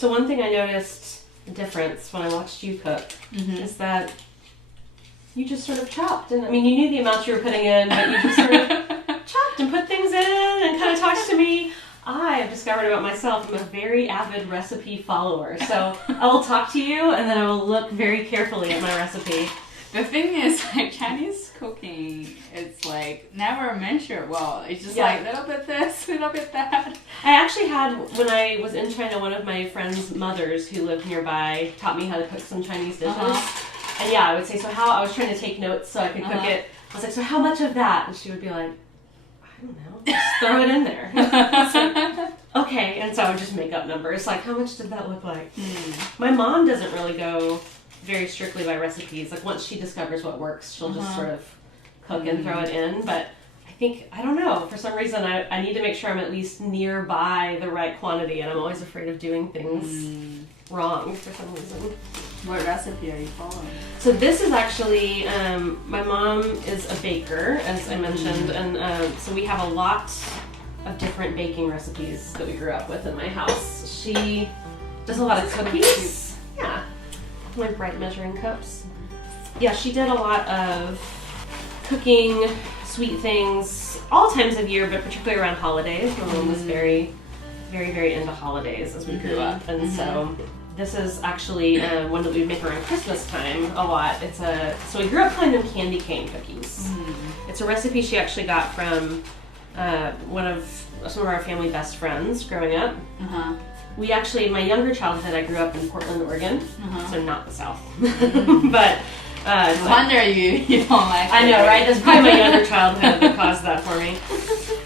So one thing I noticed a difference when I watched you cook is that you just sort of chopped. And I mean, you knew the amounts you were putting in, but you just sort of chopped and put things in and kind of talked to me. I have discovered about myself, I'm a very avid recipe follower. So I will talk to you and then I will look very carefully at my recipe. The thing is, like, Chinese cooking, it's like never measured well. It's just like little bit this, little bit that. I actually had, when I was in China, one of my friend's mothers who lived nearby taught me how to cook some Chinese dishes. And yeah, I would say, so how, I was trying to take notes so I could cook it. I was like, so how much of that? And she would be like, I don't know, just throw it in there. Like, okay, and so I would just make up numbers. Like, how much did that look like? My mom doesn't really go very strictly by recipes. Like, once she discovers what works, she'll just sort of cook and throw it in. But I think, I don't know, for some reason I need to make sure I'm at least nearby the right quantity, and I'm always afraid of doing things wrong for some reason. What recipe are you following? So this is actually, my mom is a baker, as I mentioned, and so we have a lot of different baking recipes that we grew up with in my house. She does a lot of cookies. Yeah. My bright measuring cups. Yeah, she did a lot of cooking, sweet things, all times of year, but particularly around holidays. My mom was very, very, very into holidays as we grew up, and so this is actually one that we make around Christmas time a lot. So we grew up calling them candy cane cookies. It's a recipe she actually got from some of our family best friends growing up. We actually, in my younger childhood, I grew up in Portland, Oregon, so not the South. But no wonder you don't like it. I know, right? That's probably my younger childhood that caused that for me.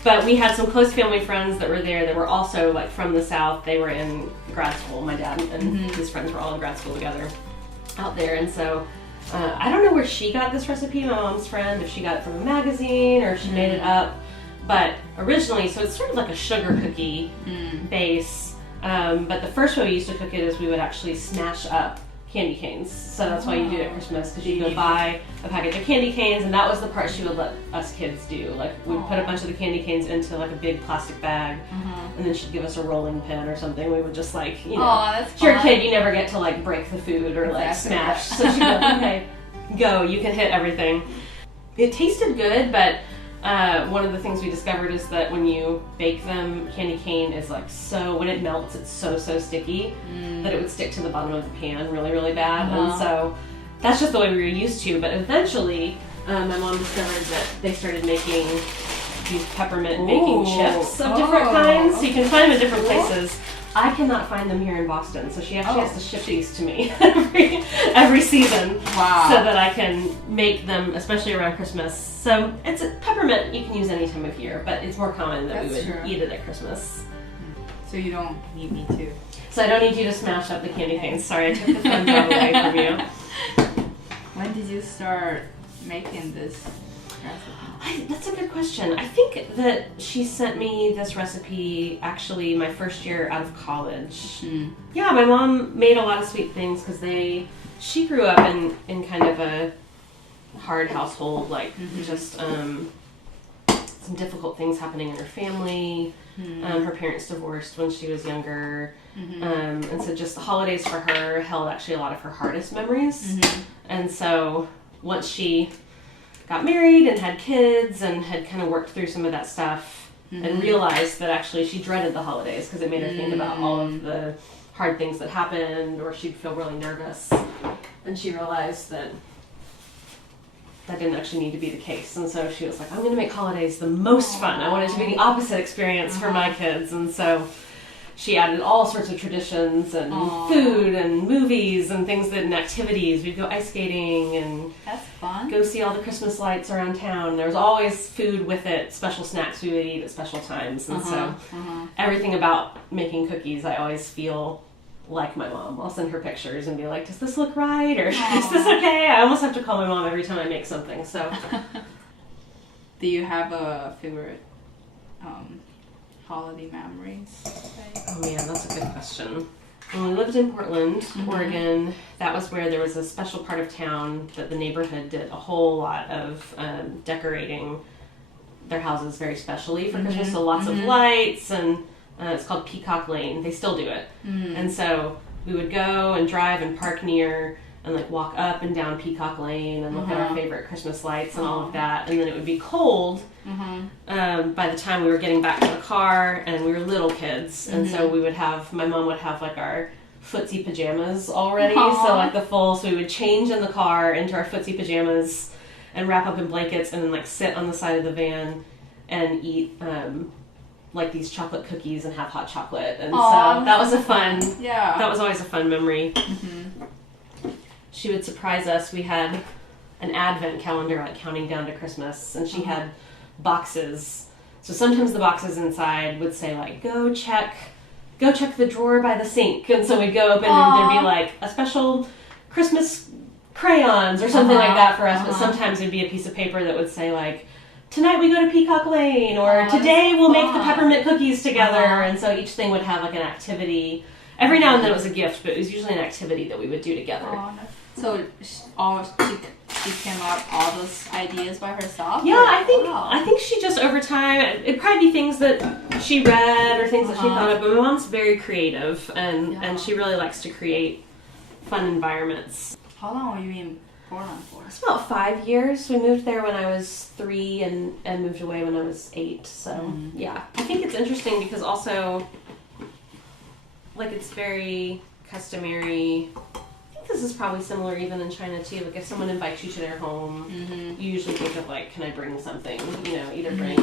But we had some close family friends that were there that were also like from the South. They were in grad school. My dad and his friends were all in grad school together out there. And so I don't know where she got this recipe, my mom's friend, if she got it from a magazine or if she made it up. But originally, so it's sort of like a sugar cookie base. But the first way we used to cook it is we would actually smash up candy canes. So that's why you do it at Christmas, because you go buy a package of candy canes, and that was the part she would let us kids do. Like, we'd put a bunch of the candy canes into like a big plastic bag, and then she'd give us a rolling pin or something. We would just like, you know, if you're a kid, you never get to like break the food or like smash. So she'd be like, okay, go, you can hit everything. It tasted good, but one of the things we discovered is that when you bake them, candy cane is like when it melts, it's so sticky that it would stick to the bottom of the pan really, really bad. And so that's just the way we were used to. But eventually, my mom discovered that they started making these peppermint baking chips of different kinds. So you can find them in different places. I cannot find them here in Boston, so she actually has to ship these to me every season, so that I can make them, especially around Christmas. So it's a peppermint you can use any time of year, but it's more common that we would eat it at Christmas. So you don't need me to. So I don't need you to smash up the candy canes. Sorry, I took the fun job away from you. When did you start making this recipe? That's a good question. I think that she sent me this recipe actually my first year out of college. Yeah, my mom made a lot of sweet things because she grew up in kind of a hard household, like just some difficult things happening in her family. Her parents divorced when she was younger. And so just the holidays for her held actually a lot of her hardest memories. And so once she got married and had kids and had kind of worked through some of that stuff and realized that actually she dreaded the holidays because it made her think about all of the hard things that happened, or she'd feel really nervous. And she realized that didn't actually need to be the case. And so she was like, I'm going to make holidays the most fun. I want it to be the opposite experience for my kids. And so she added all sorts of traditions and food and movies and things and activities. We'd go ice skating and that's fun. Go see all the Christmas lights around town. There was always food with it, special snacks we would eat at special times. And so everything about making cookies, I always feel like my mom. I'll send her pictures and be like, does this look right? Or is this okay? I almost have to call my mom every time I make something. So, do you have a favorite holiday memories? Oh man, that's a good question. When we lived in Portland, Oregon, that was where there was a special part of town that the neighborhood did a whole lot of decorating their houses very specially for Christmas. So lots of lights and It's called Peacock Lane. They still do it. And so we would go and drive and park near and like walk up and down Peacock Lane and look at our favorite Christmas lights and all of that. And then it would be cold by the time we were getting back to the car, and we were little kids. And so my mom would have like our footsie pajamas already. So like so we would change in the car into our footsie pajamas and wrap up in blankets and then like sit on the side of the van and eat like these chocolate cookies and have hot chocolate. And so that was that was always a fun memory. She would surprise us. We had an advent calendar, like counting down to Christmas, and she had boxes. So sometimes the boxes inside would say like, go check the drawer by the sink. And so we'd go open and there'd be like a special Christmas crayons or something like that for us. But sometimes it'd be a piece of paper that would say like, tonight we go to Peacock Lane, or today we'll make the peppermint cookies together. And so each thing would have like an activity. Every now and then it was a gift, but it was usually an activity that we would do together. So she came up all those ideas by herself? Yeah, I think she just over time, it'd probably be things that she read or things that she thought of, but my mom's very creative and she really likes to create fun environments. How long were you in Portland for? It's about 5 years. We moved there when I was 3 and moved away when I was 8. So yeah, I think it's interesting because also like it's very customary. I think this is probably similar even in China too. Like if someone invites you to their home, you usually think of like, can I bring something? You know, either bring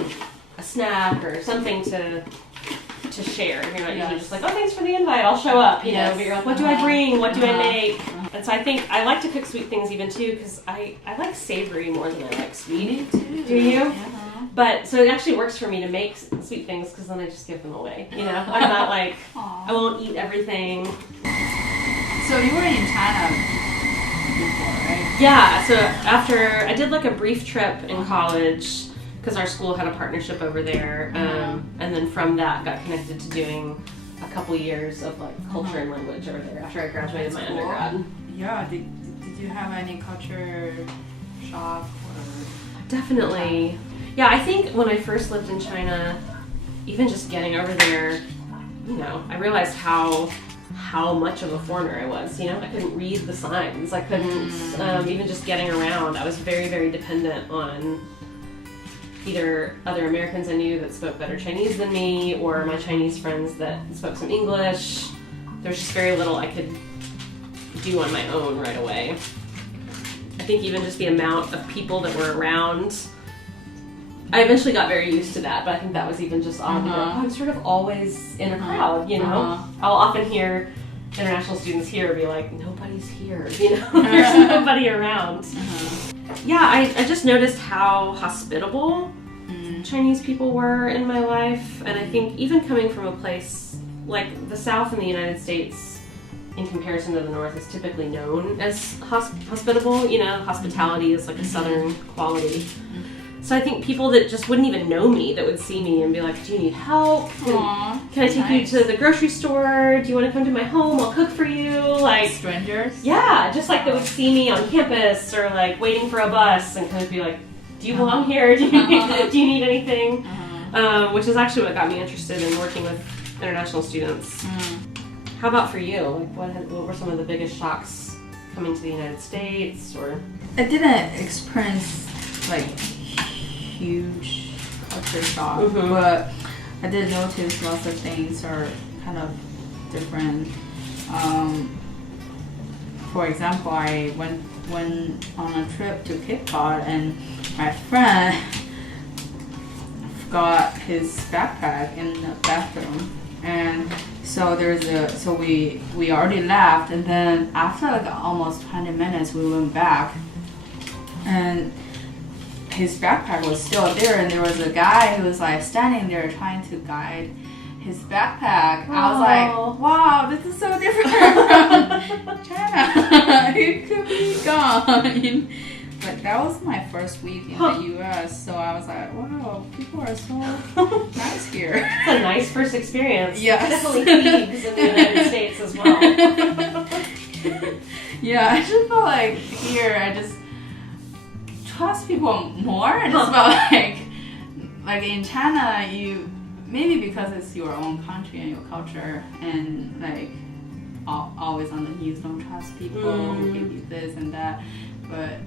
a snack or something to share. You're not usually just like, oh, thanks for the invite, I'll show up. You know, but you're like, what do I bring? What do I make? And so I think I like to cook sweet things even too because I like savory more than I like sweet. Me too. Do you? But so it actually works for me to make sweet things because then I just give them away. You know, I'm not like, I won't eat everything. So you were in China before, right? Yeah, so after I did like a brief trip in college because our school had a partnership over there, and then from that got connected to doing a couple years of like culture and language over there after I graduated my undergrad. Yeah, did you have any culture shock? Definitely. Yeah, I think when I first lived in China, even just getting over there, you know, I realized how much of a foreigner I was. You know, I couldn't read the signs. I couldn't, even just getting around, I was very, very dependent on either other Americans I knew that spoke better Chinese than me or my Chinese friends that spoke some English. There's just very little I could do on my own right away. I think even just the amount of people that were around, I eventually got very used to that, but I think that was even just odd. I'm sort of always in a crowd, you know? I'll often hear international students here be like, nobody's here, you know? There's nobody around. Yeah, I just noticed how hospitable Chinese people were in my life, and I think even coming from a place like the South in the United States, in comparison to the North, is typically known as hospitable. You know, hospitality is like a Southern quality. So I think people that just wouldn't even know me, that would see me and be like, do you need help? Can I take you to the grocery store? Do you want to come to my home? I'll cook for you. Like strangers? Yeah, just like they would see me on campus or like waiting for a bus and kind of be like, do you belong here? Do you need anything? Which is actually what got me interested in working with international students. How about for you? Like what were some of the biggest shocks coming to the United States? Or I didn't experience like huge culture shock, but I did notice lots of things are kind of different. For example, I went on a trip to Cape Cod and my friend forgot his backpack in the bathroom, and so we already left, and then after like almost 20 minutes we went back and his backpack was still there, and there was a guy who was like standing there trying to guide his backpack. Oh. I was like, wow, this is so different from China. It could be gone. But that was my first week in the US, so I was like, wow, people are so nice here. It's a nice first experience. Yes. Definitely thieves in the United States as well. Yeah, I just felt like here I just trust people more. I just felt like in China you maybe because it's your own country and your culture, and like always on the news, don't trust people who give you this and that. But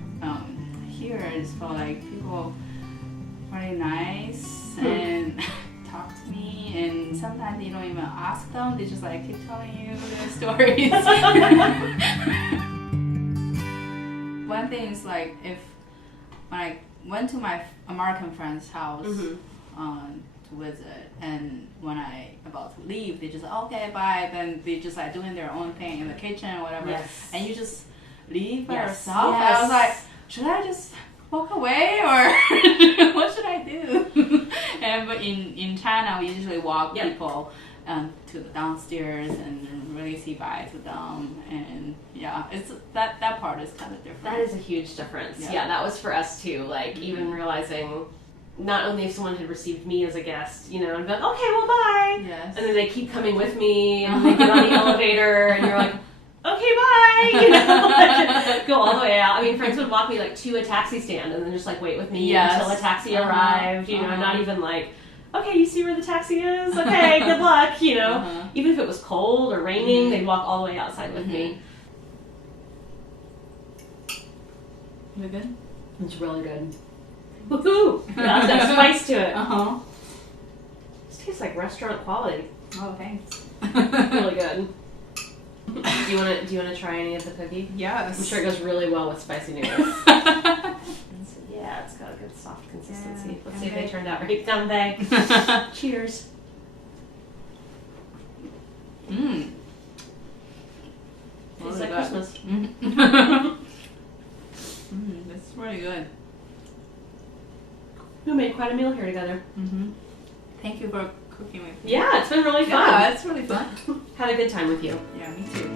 here I just felt like people very nice and talk to me, and sometimes you don't even ask them, they just like keep telling you their stories. One thing is like when I went to my American friend's house to visit, and when I about to leave, they just like, okay, bye. Then they just like doing their own thing in the kitchen or whatever, and you just leave by yourself. I was like, should I just walk away or what should I do? But in China, we usually walk people to the downstairs and really say bye to them, and it's that part is kind of different. That is a huge difference. Yeah, that was for us too. Like even realizing not only if someone had received me as a guest, and be like, okay, well, bye. Yes. And then they keep coming with me, and they get on the elevator, and you're like, okay, bye. Like, go all the way out. I mean, friends would walk me like to a taxi stand, and then just like wait with me until a taxi arrived. Not even like, okay, you see where the taxi is? Okay, good luck. Even if it was cold or raining, they'd walk all the way outside with me. Is it good? It's really good. Woohoo! Yeah, that spice to it. This tastes like restaurant quality. Oh, thanks. Really good. Do you want to try any of the cookie? Yes. I'm sure it goes really well with spicy noodles. Yeah, it's got a good soft consistency. Yeah, Let's see if they turned out right. Down bag. Cheers. Tastes like Christmas. That's really good. We made quite a meal here together. Thank you for cooking with me. Yeah, it's been really fun. Yeah, it's really fun. Had a good time with you. Yeah, me too.